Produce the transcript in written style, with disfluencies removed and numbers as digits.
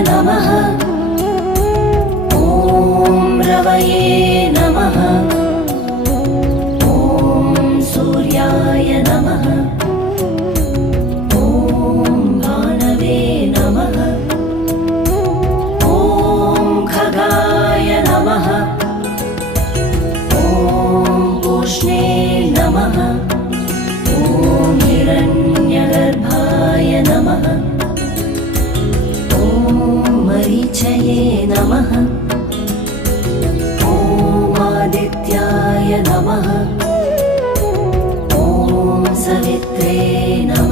नमः। ॐ रवये नमः। ॐ सूर्याय नमः। ॐ भानवे नमः। ॐ खगाय नमः। ॐ पूष्णे नमः। ॐ हिरण्यगर्भाय नमः। ॐ मरीचये नमः। ॐ आदित्याय नमः। ॐ सवित्रे नमः।